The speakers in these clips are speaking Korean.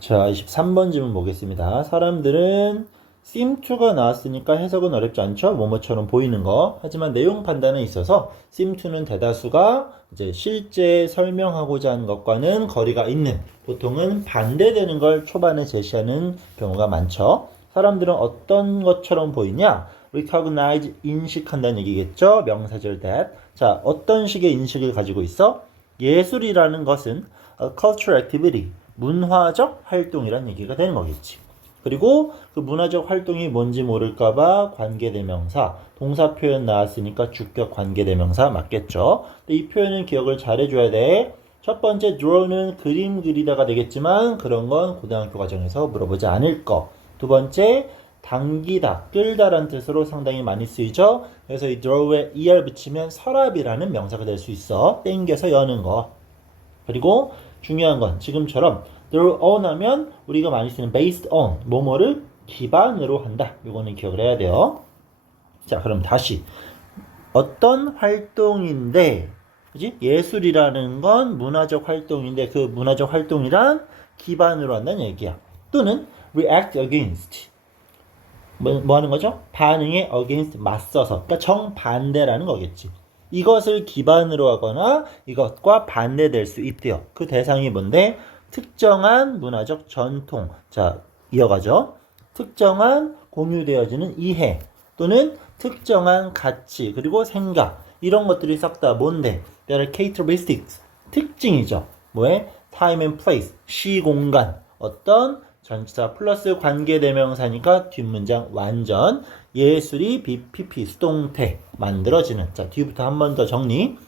자, 23번 질문 보겠습니다. 사람들은 seem to가 나왔으니까 해석은 어렵지 않죠? 뭐뭐처럼 보이는 거. 하지만 내용 판단에 있어서 seem to는 대다수가 이제 실제 설명하고자 하는 것과는 거리가 있는, 보통은 반대되는 걸 초반에 제시하는 경우가 많죠. 사람들은 어떤 것처럼 보이냐? recognize, 인식한다는 얘기겠죠? 명사절 that. 자, 어떤 식의 인식을 가지고 있어? 예술이라는 것은 a cultural activity, 문화적 활동이란 얘기가 되는 거겠지. 그리고 그 문화적 활동이 뭔지 모를까봐 관계대명사, 동사 표현 나왔으니까 주격 관계대명사 맞겠죠. 근데 이 표현은 기억을 잘해줘야 돼. 첫 번째 draw는 그림 그리다가 되겠지만 그런 건 고등학교 과정에서 물어보지 않을 거. 두 번째 당기다, 끌다라는 뜻으로 상당히 많이 쓰이죠. 그래서 이 draw에 er 붙이면 서랍이라는 명사가 될 수 있어. 땡겨서 여는 거. 그리고 중요한 건 지금처럼 draw on 하면 우리가 많이 쓰는 based on, 뭐뭐를 기반으로 한다. 이거는 기억을 해야 돼요. 자, 그럼 다시 어떤 활동인데, 그지? 예술이라는 건 문화적 활동인데 그 문화적 활동이란 기반으로 한다는 얘기야. 또는 react against, 뭐 하는 거죠? 반응에 against, 맞서서. 그러니까 정반대라는 거겠지. 이것을 기반으로 하거나 이것과 반대될 수 있대요. 그 대상이 뭔데? 특정한 문화적 전통. 자, 이어가죠. 특정한 공유되어지는 이해 또는 특정한 가치 그리고 생각, 이런 것들이 싹 다 뭔데? There are characteristics, 특징이죠. 뭐에? time and place, 시, 공간. 어떤 전치사 플러스 관계대명사니까 뒷문장 완전 예술이 BPP 수동태 만들어지는. 자, 뒤부터 한 번 더 정리.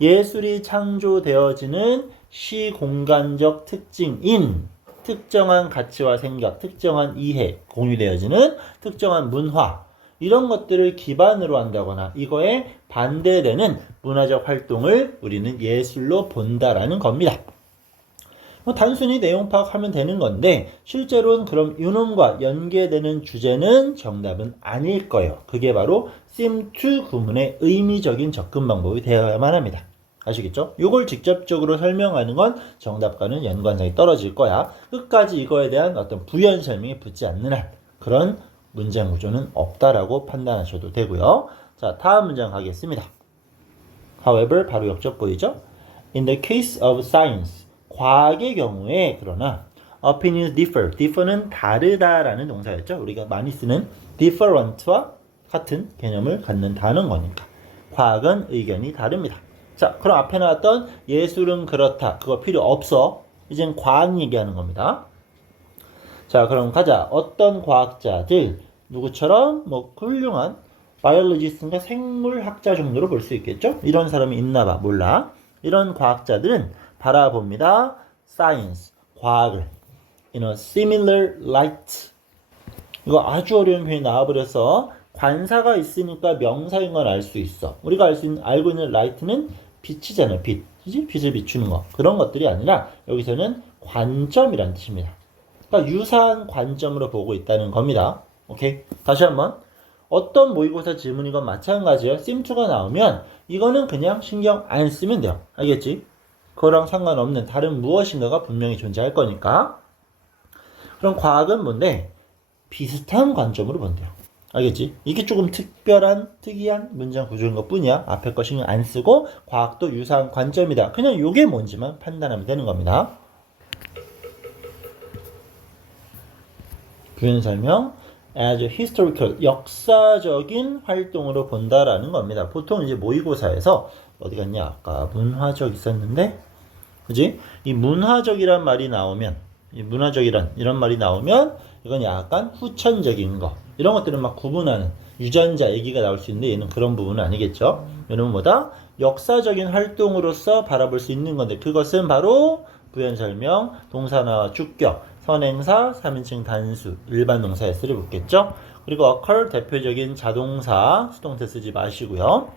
예술이 창조되어지는 시공간적 특징인 특정한 가치와 생각, 특정한 이해, 공유되어지는 특정한 문화, 이런 것들을 기반으로 한다거나 이거에 반대되는 문화적 활동을 우리는 예술로 본다라는 겁니다. 단순히 내용 파악하면 되는 건데 실제로는 그럼 이놈과 연계되는 주제는 정답은 아닐 거예요. 그게 바로 seem to 구문의 의미적인 접근 방법이 되어야만 합니다. 아시겠죠? 이걸 직접적으로 설명하는 건 정답과는 연관성이 떨어질 거야. 끝까지 이거에 대한 어떤 부연 설명이 붙지 않는 한 그런 문장 구조는 없다라고 판단하셔도 되고요. 자, 다음 문장 가겠습니다. However, 바로 역접 보이죠? In the case of science, 과학의 경우에 그러나 opinions differ, differ는 다르다라는 동사였죠. 우리가 많이 쓰는 different와 같은 개념을 갖는 단어인 거니까 과학은 의견이 다릅니다. 자, 그럼 앞에 나왔던 예술은 그렇다, 그거 필요 없어. 이젠 과학 얘기하는 겁니다. 자, 그럼 가자. 어떤 과학자들, 누구처럼 뭐 훌륭한 바이올로지스트인가 생물학자 정도로 볼 수 있겠죠. 이런 사람이 있나봐. 몰라. 이런 과학자들은 바라봅니다. science, 과학을 in a similar light. 이거 아주 어려운 표현이 나와버려서 관사가 있으니까 명사인 걸 알 수 있어. 우리가 알고 있는 light는 빛이잖아요. 빛. 그치? 빛을 비추는 거. 그런 것들이 아니라 여기서는 관점이란 뜻입니다. 그러니까 유사한 관점으로 보고 있다는 겁니다. 오케이? 다시 한번. 어떤 모의고사 질문이건 마찬가지예요. seem to가 나오면 이거는 그냥 신경 안 쓰면 돼요. 알겠지? 그거랑 상관없는 다른 무엇인가가 분명히 존재할 거니까. 그럼 과학은 뭔데? 비슷한 관점으로 본대요. 알겠지? 이게 조금 특이한 문장 구조인 것 뿐이야. 앞에 거 신경 안 쓰고 과학도 유사한 관점이다. 그냥 요게 뭔지만 판단하면 되는 겁니다. 부연 설명. as historical, 역사적인 활동으로 본다라는 겁니다. 보통 이제 모의고사에서 어디 갔냐? 아까 문화적 있었는데, 그지? 이 문화적이란 말이 나오면, 이 문화적이란 이런 말이 나오면 이건 약간 후천적인 거, 이런 것들은 막 구분하는 유전자 얘기가 나올 수 있는데 얘는 그런 부분은 아니겠죠. 얘는 뭐다? 역사적인 활동으로서 바라볼 수 있는 건데 그것은 바로 부연 설명, 동사나 주격, 선행사, 3인칭 단수, 일반 동사 s를 붙겠죠. 그리고 occur, 대표적인 자동사, 수동태 쓰지 마시고요.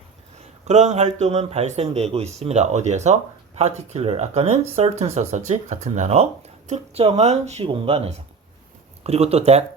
그런 활동은 발생되고 있습니다. 어디에서? particular, 아까는 certain 썼었지? 같은 단어. 특정한 시공간에서. 그리고 또 that,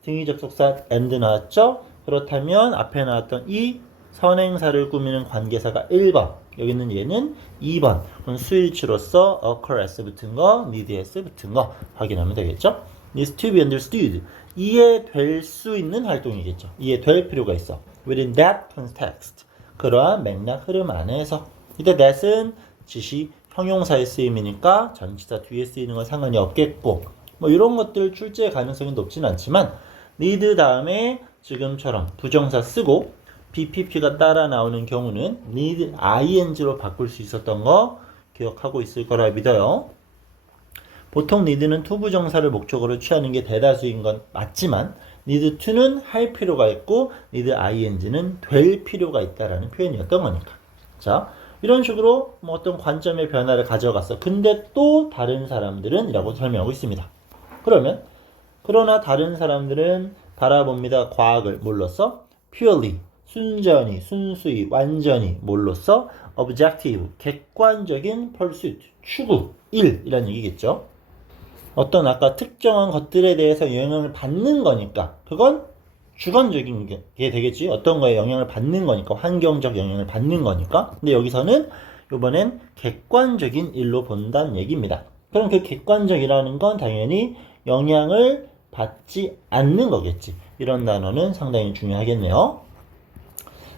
등위 접속사 and 나왔죠? 그렇다면 앞에 나왔던 이 선행사를 꾸미는 관계사가 1번, 여기는 얘는 2번. 그럼 수일치로서 occur s 붙은 거, need s 붙은 거 확인하면 되겠죠? is to be understood. 이해될 수 있는 활동이겠죠. 이해될 필요가 있어. within that context. 그러한 맥락 흐름 안에서. 이때 that은 지시 형용사의 쓰임이니까 전치사 뒤에 쓰이는 건 상관이 없겠고 뭐 이런 것들 출제의 가능성이 높지는 않지만 need 다음에 지금처럼 부정사 쓰고 BPP가 따라 나오는 경우는 need ing로 바꿀 수 있었던 거 기억하고 있을 거라 믿어요. 보통 need는 투부정사를 목적으로 취하는 게 대다수인 건 맞지만 need to는 할 필요가 있고 need ing는 될 필요가 있다라는 표현이었던 거니까. 자, 이런 식으로 뭐 어떤 관점의 변화를 가져갔어. 근데 또 다른 사람들은 이라고 설명하고 있습니다. 그러면 그러나 다른 사람들은 바라봅니다. 과학을 뭘로써? purely, 순전히, 순수히, 완전히 뭘로써? objective, 객관적인 pursuit, 추구, 일이라는 얘기겠죠. 어떤 아까 특정한 것들에 대해서 영향을 받는 거니까 그건 주관적인 게 되겠지. 어떤 거에 영향을 받는 거니까 환경적 영향을 받는 거니까. 근데 여기서는 이번엔 객관적인 일로 본다는 얘기입니다. 그럼 그 객관적이라는 건 당연히 영향을 받지 않는 거겠지. 이런 단어는 상당히 중요하겠네요.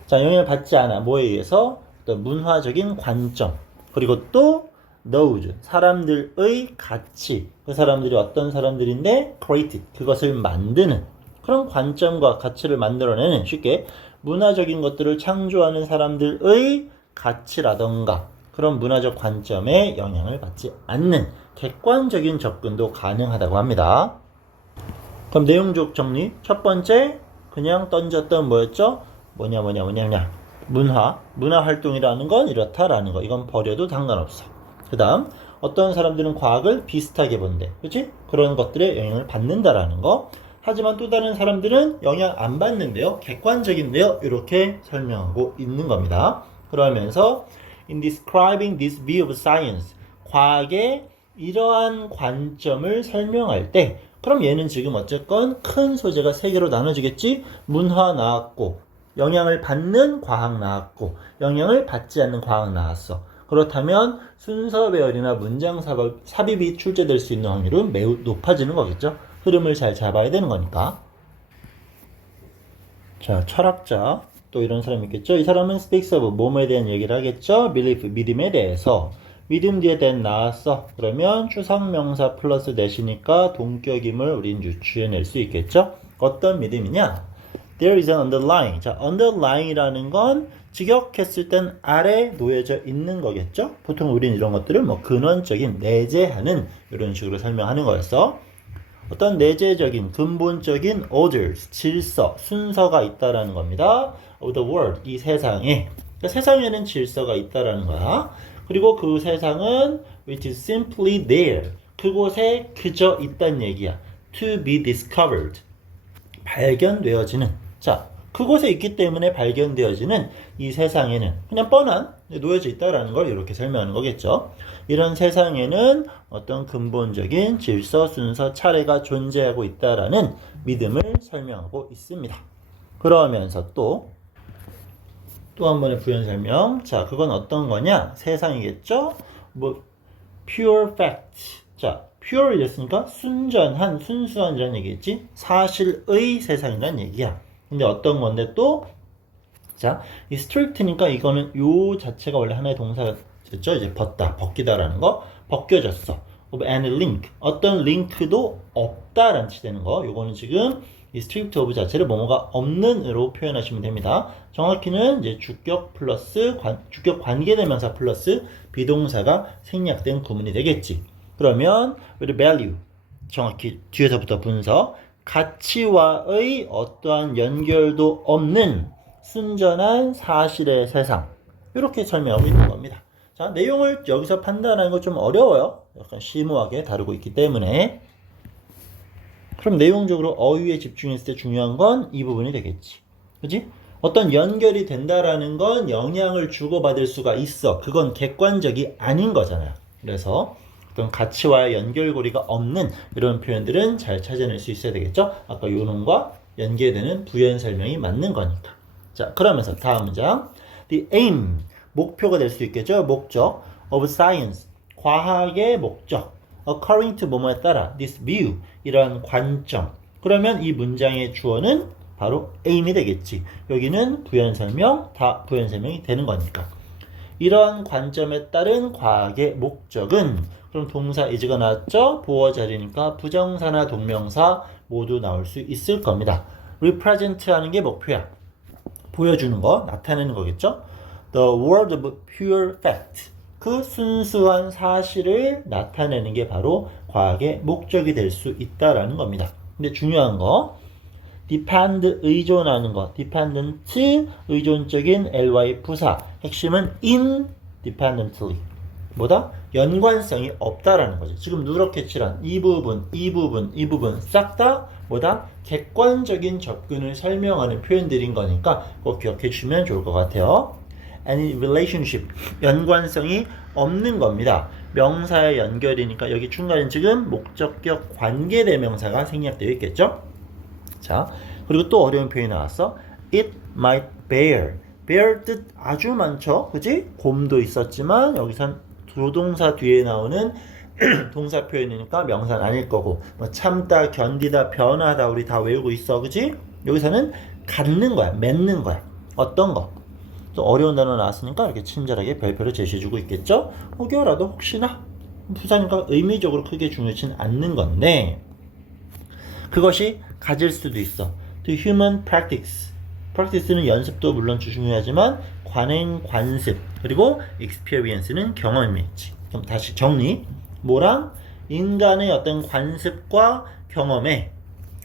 자, 영향을 받지 않아. 뭐에 의해서? 어떤 문화적인 관점. 그리고 또 knows, 사람들의 가치. 그 사람들이 어떤 사람들인데 created, 그것을 만드는 그런 관점과 가치를 만들어내는 쉽게 문화적인 것들을 창조하는 사람들의 가치라던가 그런 문화적 관점에 영향을 받지 않는 객관적인 접근도 가능하다고 합니다. 그럼 내용적 정리. 첫 번째, 그냥 던졌던 뭐였죠? 뭐냐. 문화 활동이라는 건 이렇다라는 거. 이건 버려도 상관없어. 그 다음, 어떤 사람들은 과학을 비슷하게 본대. 그치? 그런 것들에 영향을 받는다라는 거. 하지만 또 다른 사람들은 영향 안 받는데요. 객관적인데요. 이렇게 설명하고 있는 겁니다. 그러면서 in describing this view of science, 과학의 이러한 관점을 설명할 때 그럼 얘는 지금 어쨌건 큰 소재가 세 개로 나눠지겠지? 문화 나왔고 영향을 받는 과학 나왔고 영향을 받지 않는 과학 나왔어. 그렇다면 순서 배열이나 문장 삽입이 출제될 수 있는 확률은 매우 높아지는 거겠죠. 흐름을 잘 잡아야 되는 거니까. 자, 철학자 또 이런 사람 있겠죠. 이 사람은 speaks of 뭐뭐에 대한 얘기를 하겠죠. belief, 믿음에 대해서. 믿음 뒤에 that 나왔어. 그러면 추상명사 플러스 that이니까 동격임을 우린 유추해낼 수 있겠죠. 어떤 믿음이냐? There is an underlying. 자, underlying이라는 건 직역했을 땐 아래 놓여져 있는 거겠죠. 보통 우린 이런 것들을 뭐 근원적인, 내재하는 이런 식으로 설명하는 거였어. 어떤 내재적인, 근본적인 orders, 질서, 순서가 있다라는 겁니다. of the world, 이 세상에. 그러니까 세상에는 질서가 있다라는 거야. 그리고 그 세상은 which is simply there. 그곳에 그저 있다는 얘기야. to be discovered. 발견되어지는. 자, 그곳에 있기 때문에 발견되어지는 이 세상에는 그냥 뻔한 놓여져 있다라는 걸 이렇게 설명하는 거겠죠. 이런 세상에는 어떤 근본적인 질서, 순서, 차례가 존재하고 있다라는 믿음을 설명하고 있습니다. 그러면서 또 한 번의 부연 설명. 자, 그건 어떤 거냐? 세상이겠죠? 뭐 pure fact. 자, pure 이랬으니까 순전한, 순수한이라는 얘기겠지? 사실의 세상이라는 얘기야. 근데 어떤 건데 또? 자, 이 strict니까 이거는 요 자체가 원래 하나의 동사가 됐죠? 이제 벗기다라는 거. 벗겨졌어. of any link. 어떤 링크도 없다라는 뜻이 되는 거. 요거는 지금 이 strict of 자체를 뭐뭐가 없는으로 표현하시면 됩니다. 정확히는 이제 주격 플러스 주격 관계대명사 플러스 비동사가 생략된 구문이 되겠지. 그러면 with value. 정확히 뒤에서부터 분석. 가치와의 어떠한 연결도 없는 순전한 사실의 세상. 이렇게 설명하고 있는 겁니다. 자, 내용을 여기서 판단하는 거 좀 어려워요. 약간 심오하게 다루고 있기 때문에. 그럼 내용적으로 어휘에 집중했을 때 중요한 건 이 부분이 되겠지. 그치? 어떤 연결이 된다라는 건 영향을 주고받을 수가 있어. 그건 객관적이 아닌 거잖아요. 그래서 어떤 가치와의 연결고리가 없는 이런 표현들은 잘 찾아낼 수 있어야 되겠죠? 아까 요놈과 연계되는 부연 설명이 맞는 거니까. 자, 그러면서 다음 문장. The aim, 목표가 될 수 있겠죠. 목적. of science. 과학의 목적. according to 뭐뭐에 따라 this view. 이런 관점. 그러면 이 문장의 주어는 바로 aim이 되겠지. 여기는 부연 설명, 다 부연 설명이 되는 거니까. 이런 관점에 따른 과학의 목적은 그럼 동사 is가 나왔죠? 보어 자리니까 부정사나 동명사 모두 나올 수 있을 겁니다. represent 하는 게 목표야. 보여주는 거, 나타내는 거겠죠? The world of pure fact. 그 순수한 사실을 나타내는 게 바로 과학의 목적이 될 수 있다라는 겁니다. 근데 중요한 거, depend 의존하는 거, dependent 의존적인 ly 부사, 핵심은 independently. 뭐다? 연관성이 없다라는 거죠. 지금 누렇게 칠한 이 부분 싹 다 뭐다? 객관적인 접근을 설명하는 표현들인 거니까 꼭 기억해 주시면 좋을 것 같아요. Any relationship, 연관성이 없는 겁니다. 명사의 연결이니까 여기 중간에 지금 목적격 관계대명사가 생략되어 있겠죠? 자, 그리고 또 어려운 표현이 나왔어. It might bear. bear 뜻 아주 많죠? 그지? 곰도 있었지만 여기선 조동사 뒤에 나오는 동사 표현이니까 명사는 아닐 거고, 뭐 참다, 견디다, 변하다 우리 다 외우고 있어. 그지? 여기서는 갖는 거야. 맺는 거야. 어떤 거? 또 어려운 단어 나왔으니까 이렇게 친절하게 별표를 제시해주고 있겠죠? 혹여라도 혹시나 부사니까 의미적으로 크게 중요치는 않는 건데 그것이 가질 수도 있어. To human practice. practice는 연습도 물론 중요하지만 관행, 관습, 그리고 experience는 경험이지. 그럼 다시 정리. 뭐랑? 인간의 어떤 관습과 경험에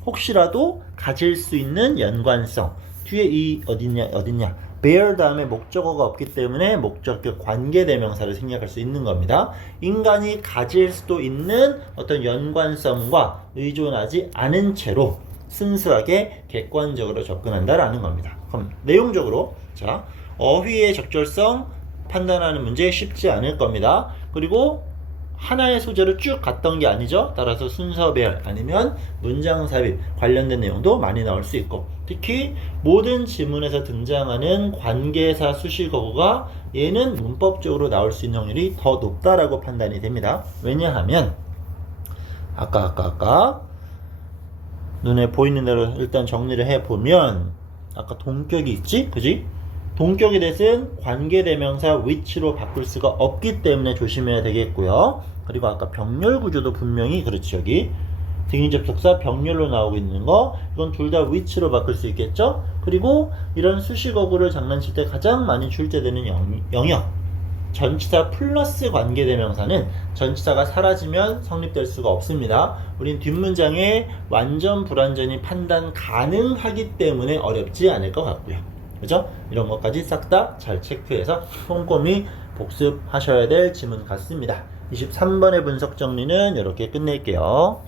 혹시라도 가질 수 있는 연관성. 뒤에 이 어딨냐? bear 다음에 목적어가 없기 때문에 목적격 관계대명사를 생략할 수 있는 겁니다. 인간이 가질 수도 있는 어떤 연관성과 의존하지 않은 채로 순수하게 객관적으로 접근한다라는 겁니다. 그럼 내용적으로 자, 어휘의 적절성 판단하는 문제 쉽지 않을 겁니다. 그리고 하나의 소재로 쭉 갔던 게 아니죠. 따라서 순서배열 아니면 문장 삽입 관련된 내용도 많이 나올 수 있고, 특히 모든 지문에서 등장하는 관계사 수식어구가 얘는 문법적으로 나올 수 있는 확률이 더 높다라고 판단이 됩니다. 왜냐하면 아까 눈에 보이는 대로 일단 정리를 해보면 아까 동격이 있지? 그지? 동격의 대신 관계대명사 which로 바꿀 수가 없기 때문에 조심해야 되겠고요. 그리고 아까 병렬 구조도 분명히 그렇지. 여기 등위접속사 병렬로 나오고 있는 거 이건 둘 다 which로 바꿀 수 있겠죠. 그리고 이런 수식어구를 장난칠 때 가장 많이 출제되는 영역 전치사 플러스 관계대명사는 전치사가 사라지면 성립될 수가 없습니다. 우린 뒷문장에 완전 불완전히 판단 가능하기 때문에 어렵지 않을 것 같고요. 그죠? 이런 것까지 싹 다 잘 체크해서 꼼꼼히 복습하셔야 될 지문 같습니다. 23번의 분석 정리는 이렇게 끝낼게요.